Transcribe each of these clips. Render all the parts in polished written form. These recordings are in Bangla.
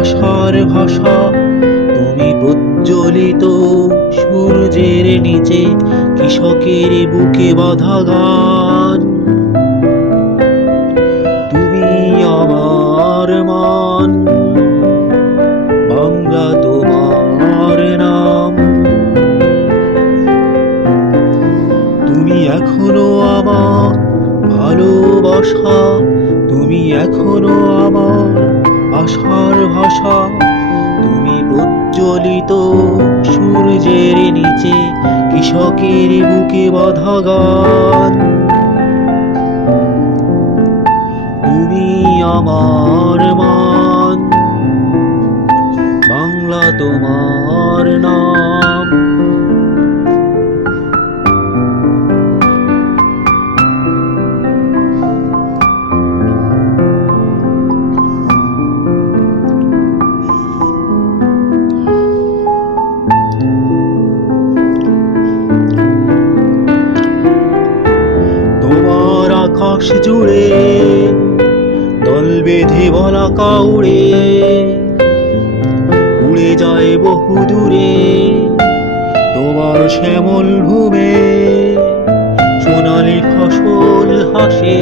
আশার ভাষা, তুমি প্রজ্বলিত সূর্যের নিচে কৃষকের বুকে বাঁধা গান। তুমি আমার মান, বাংলা তোমার নাম। তুমি এখনো আমার ভালোবাসা, তুমি এখনো আমার আশার ভাষা। তুমি প্রজ্বলিত সূর্যের নিচে কৃষকের বুকে বাঁধা গান। তুমি আমার মান, বাংলা তোমার নাম। তোমার আকাশ জুড়ে দল বেঁধে বলাকা উড়ে, উড়ে যায় বহু দূরে। তোমার শ্যামল ভূমে সোনালি ফসল হাসে।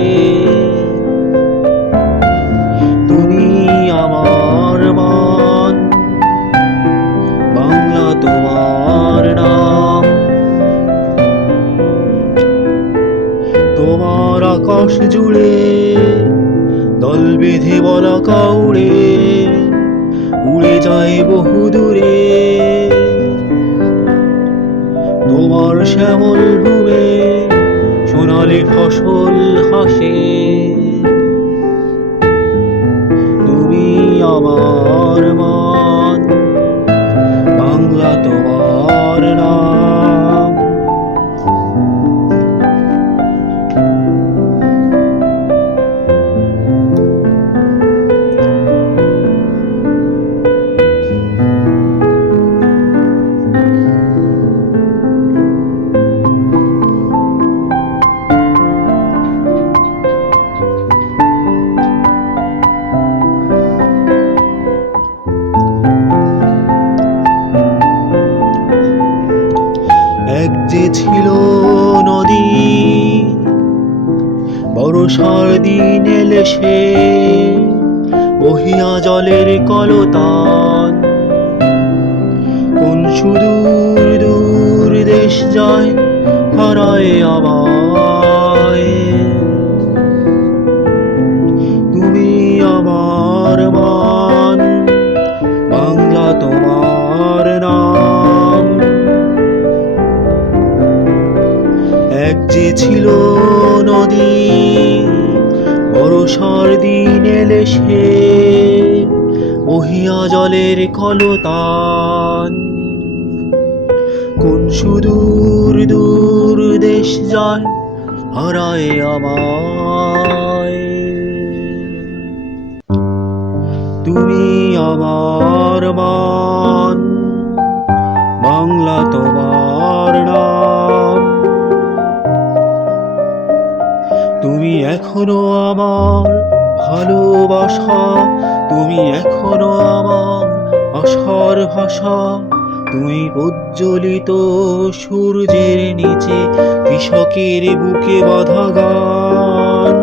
তুমি আমার মান, বাংলা তোমার নাম। তোমার আকাশ জুড়ে দল বেঁধে বলাকা উড়ে, উড়ে যায় বহু দূরে। তোমার শ্যামল ভূমে সোনালি ফসল হাসে। তুমি আমার মান, বাংলা তোমার নাম। এক যে ছিল নদী, বর্ষার দিন এলে সে বহিয়া জলের কলতান। কোন সুদূর দূর দেশ যায় হারায় আমায়। তুমি আমার মান, বাংলা তোমার নাম। এক যে ছিল নদী, বর্ষার দিন এলে সে বহিয়া জলের কলতান। কোন সুদূর দূর দেশ যায় হারায় আমায়। তুমি আমার মান, বাংলা তোমার নাম। তুমি এখনো আমার ভালোবাসা, তুমি এখনো আমার আশার ভাষা। তুমি প্রজ্বলিত সূর্যের নিচে কৃষকের বুকে বাঁধা গান।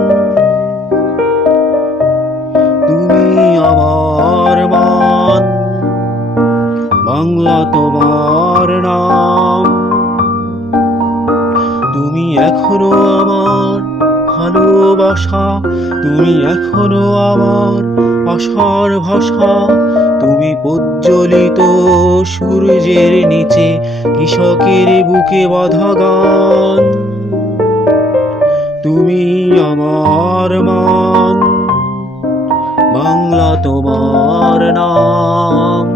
তুমি আমার মান, বাংলা তোমার নাম। তুমি এখনো আমার ভালোবাসা, তুমি এখনো আমার আশার ভাষা। তুমি প্রজ্বলিত সূর্যের নিচে কৃষকের বুকে বাঁধা গান। তুমি আমার মান, বাংলা তোমার নাম।